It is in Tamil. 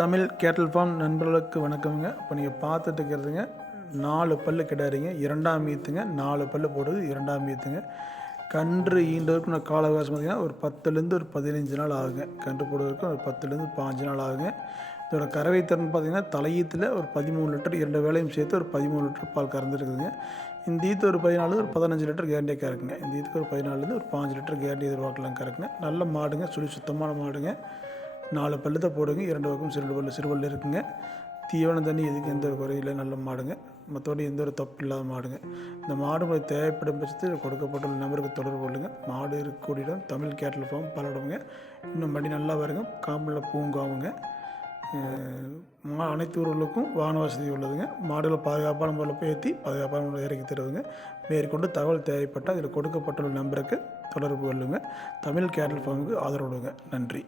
தமிழ் கேட்டல் ஃபார்ம் நண்பர்களுக்கு வணக்கமுங்க. இப்போ நீங்கள் பார்த்துட்டு இருக்கிறதுங்க நாலு பல்லு கிடாரிங்க இரண்டாம் ஈத்துங்க நாலு பல்லு போடுறது இரண்டாம் ஈத்துங்க. கன்று ஈண்டவருக்கு நான் கால அவகாசம் பார்த்தீங்கன்னா ஒரு பத்துலேருந்து ஒரு பதினஞ்சு நாள் ஆகுங்க. கன்று போடுவதற்கு ஒரு பத்துலேருந்து பாஞ்சு நாள் ஆகுங்க. இதோட கறவை திறன் பார்த்திங்கன்னா தலையீத்தில் ஒரு பதிமூணு லிட்டர் இரண்டு வேலையும் சேர்த்து ஒரு பதிமூணு லிட்டர் பால் கறந்துருக்குதுங்க. இந்த ஈத்து ஒரு பதினாலு ஒரு பதினஞ்சு லிட்டர் கேரண்டியாக கறக்குங்க. இந்த ஈத்துக்கு ஒரு பதினாலுலேருந்து ஒரு பாஞ்சு லிட்டர் கேரண்டி எதிர்பார்க்கலாம் கறக்குங்க. நல்ல மாடுங்க சுழி சுத்தமான மாடுங்க. நாலு பல்லு போடுங்க. இரண்டு பக்கம் சிறு பல்லு சிறு பல்லு இருக்குங்க. தீவனம் தண்ணி எதுக்கு எந்த ஒரு குறையில நல்ல மாடுங்க. மற்றபடி எந்த ஒரு தப்பு இல்லாத மாடுங்க. இந்த மாடு உங்களுக்கு தேவைப்படும் பட்சத்தில் கொடுக்கப்பட்டுள்ள நம்பருக்கு தொடர்பு கொள்ளுங்கள் மாடு இருக்கக்கூடிய இடம் தமிழ் கேட்டல் ஃபார்ம் பல்லடமுங்க இன்னும் மடி நல்லா வருங்க. காம்பில் பூங்காவுங்க மா அனைத்து ஊர்களுக்கும் வாகன வசதி உள்ளதுங்க. மாடுகளை பாதுகாப்பான முறையில் போய் ஏற்றி பாதுகாப்பான முறையில் இறக்கி தருவதுங்க மேற்கொண்டு தகவல் தேவைப்பட்டால் இதில் கொடுக்கப்பட்டுள்ள நம்பருக்கு தொடர்பு கொள்ளுங்க. தமிழ் கேட்டல் ஃபார்முக்கு ஆதரவு கொடுங்க. நன்றி.